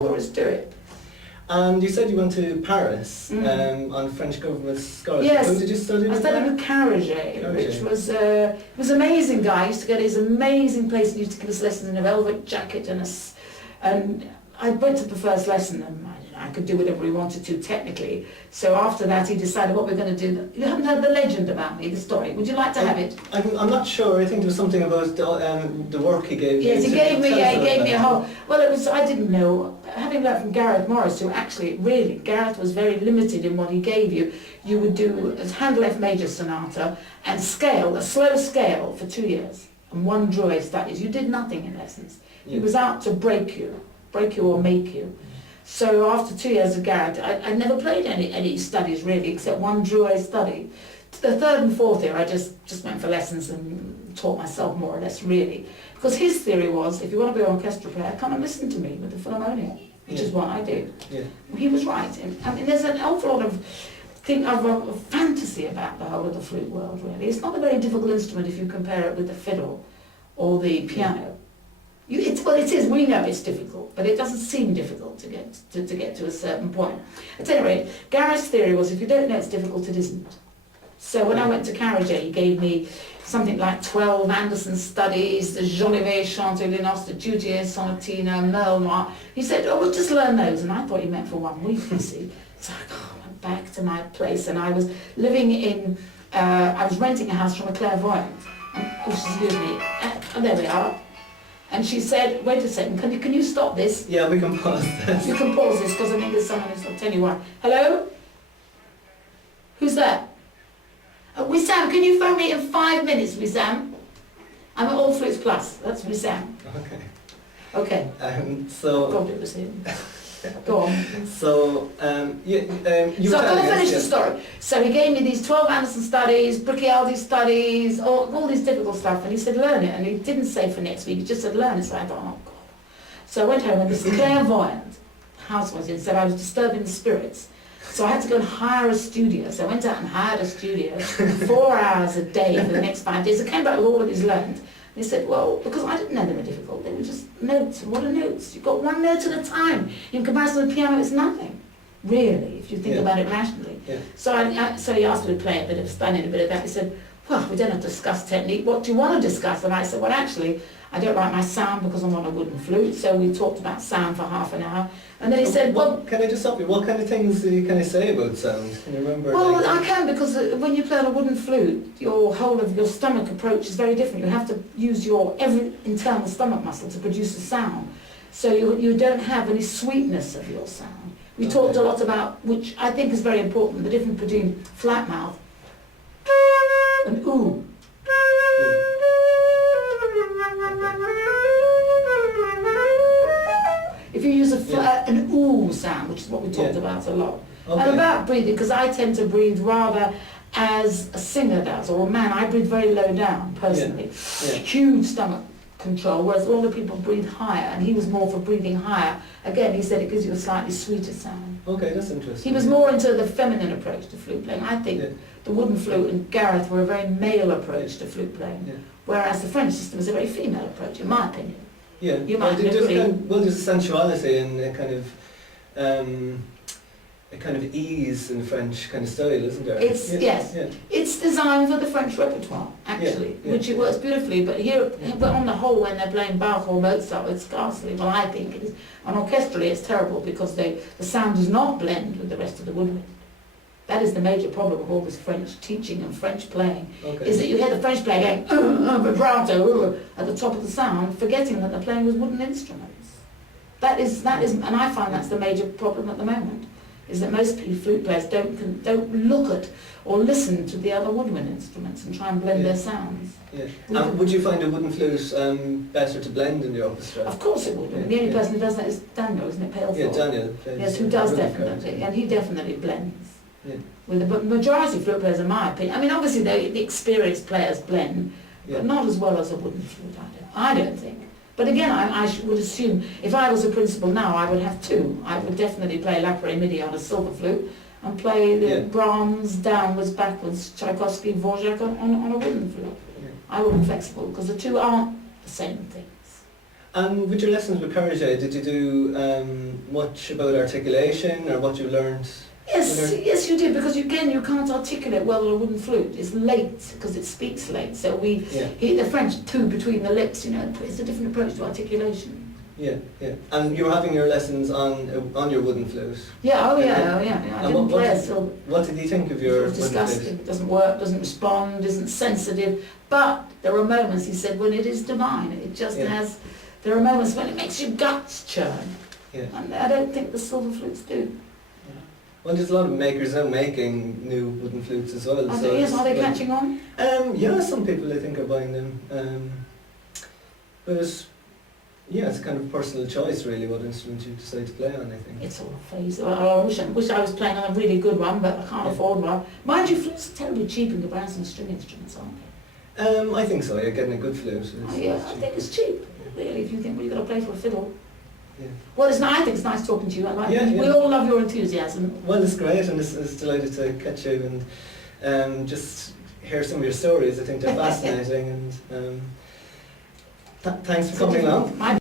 us do it. And you said you went to Paris on French government scholarship. Yes. Who did you study with? I studied with Caratge, which was an amazing guy. He used to go to his amazing place and used to give us lessons in a velvet jacket and I went to the first lesson and I could do whatever we wanted to technically. So after that he decided what we're going to do. You haven't heard the legend about me, the story. Would you like to have it? I'm not sure. I think there was something about the work he gave you. Yes, he gave me a whole... Well, it was, I didn't know. Having learned from Gareth Morris, who actually, really, Gareth was very limited in what he gave you. You would do a Handel F major sonata and scale, a slow scale for 2 years. And 1 Drouet studies. You did nothing in lessons. He was out to break you or make you. So after 2 years of Gareth, I never played any studies really, except 1 Drouet study. The 3rd and 4th year I just went for lessons and taught myself more or less really. Because his theory was, if you want to be an orchestra player, come and listen to me with the Philharmonic, which is what I did. Yeah. He was right. I mean, there's an awful lot of fantasy about the whole of the flute world really. It's not a very difficult instrument if you compare it with the fiddle or the piano. Well, it is. We know it's difficult, but it doesn't seem difficult to get to a certain point. At any rate, Gareth's theory was if you don't know it's difficult, it isn't. So when I went to Caratge, he gave me something like 12 Anderson studies, the Jolivet, Chanteloup, the Dutier, Sonatina, Merle Noir. He said, oh, we'll just learn those. And I thought he meant for 1 week, you see. So I went back to my place and I was living in, I was renting a house from a clairvoyant. Excuse me. There we are. And she said, wait a second, can you stop this? Yeah, we can pause this. You can pause this because I think there's someone who's, I'll tell you why. Hello? Who's that? Wissam, can you phone me in 5 minutes, Wissam? I'm at All Flutes Plus. That's Wissam. Okay. Okay. So... God, it was him. Go on. So, you so I'll finish the story. So he gave me these 12 Anderson studies, Briccialdi studies, all this difficult stuff, and he said, learn it. And he didn't say for next week, he just said, learn it. So I thought, oh, God. So I went home, and this clairvoyant house was in, said I was disturbing the spirits. So I had to go and hire a studio. So I went out and hired a studio, 4 hours a day for the next 5 days. I came back with all of his learned. They said, well, because I didn't know they were difficult, they were just notes. What are notes? You've got 1 note at a time. In comparison to the piano, it's nothing, really, if you think about it rationally. Yeah. So he asked me to play a bit of Spanish, a bit of that. He said, well, we don't have to discuss technique. What do you want to discuss? And I said, well, actually, I don't like my sound because I'm on a wooden flute. So we talked about sound for half an hour. And then he said, well... Can I just stop you? What kind of things did you kind of say about sound? Can you remember? Well, I can, because when you play on a wooden flute, your whole of your stomach approach is very different. You have to use your every internal stomach muscle to produce a sound. So you don't have any sweetness of your sound. We talked a lot about, which I think is very important, the difference between flat mouth and ooh. If you use an ooh sound, which is what we talked about a lot, and about breathing, because I tend to breathe rather as a singer does, or a man, I breathe very low down, personally. Huge stomach control, whereas all the people breathe higher, and he was more for breathing higher. Again, he said it gives you a slightly sweeter sound. Okay, that's interesting. He was more into the feminine approach to flute playing. I think the wooden flute and Gareth were a very male approach to flute playing, whereas the French system is a very female approach, in my opinion. Yeah, you might there's a sensuality and a kind of ease in the French kind of style, isn't there? It's designed for the French repertoire, actually, which it works beautifully. But here, on the whole, when they're playing Bach or Mozart, it's scarcely. Well, I think it is. And orchestrally, it's terrible because the sound does not blend with the rest of the woodwind. That is the major problem with all this French teaching and French playing, is that you hear the French player going vibrato at the top of the sound, forgetting that they're playing with wooden instruments. That is, and I find that's the major problem at the moment, is that most flute players don't look at or listen to the other woodwind instruments and try and blend their sounds. Yeah. And would you find a wooden flute better to blend in the orchestra? Of course it would. The only person who does that is Daniel, isn't it? Palethorpe? Yeah, Daniel. Yes, who does definitely, and he definitely blends. With the majority of flute players, in my opinion, I mean, obviously the experienced players blend, but not as well as a wooden flute, I don't think. But again, I would assume, if I was a principal now, I would have 2. I would definitely play l'après-midi on a silver flute, and play the Brahms downwards, backwards, Tchaikovsky, Dvorak on a wooden flute. I would be flexible, because the 2 aren't the same things. And with your lessons with Caratge, did you do much about articulation or what you learned? Yes, you did, because again, you can't articulate well on a wooden flute. It's late, because it speaks late. So the French two between the lips, you know, it's a different approach to articulation. Yeah. And you were having your lessons on your wooden flute? Yeah, I didn't play it, so... What did you think of your wooden flute? It was disgusting. Flute? Doesn't work, doesn't respond, isn't sensitive. But there are moments, he said, when it is divine. It just has... There are moments when it makes your guts churn. Yeah. And I don't think the silver flutes do. Well, there's a lot of makers now making new wooden flutes as well. Are they catching on? Yeah, some people I think are buying them. But yeah, it's a kind of personal choice really what instrument you decide to play on, I think. It's all a phase. I wish I was playing on a really good one, but I can't afford one. Mind you, flutes are terribly cheap in comparison to string instruments, aren't they? I think so, yeah, getting a good flute. I think it's cheap, really, if you think, well, you've got to play for a fiddle. Yeah. Well, I think it's nice talking to you. We all love your enthusiasm. Well, it's great, and it's delighted to catch you and just hear some of your stories. I think they're fascinating, and thanks for coming along.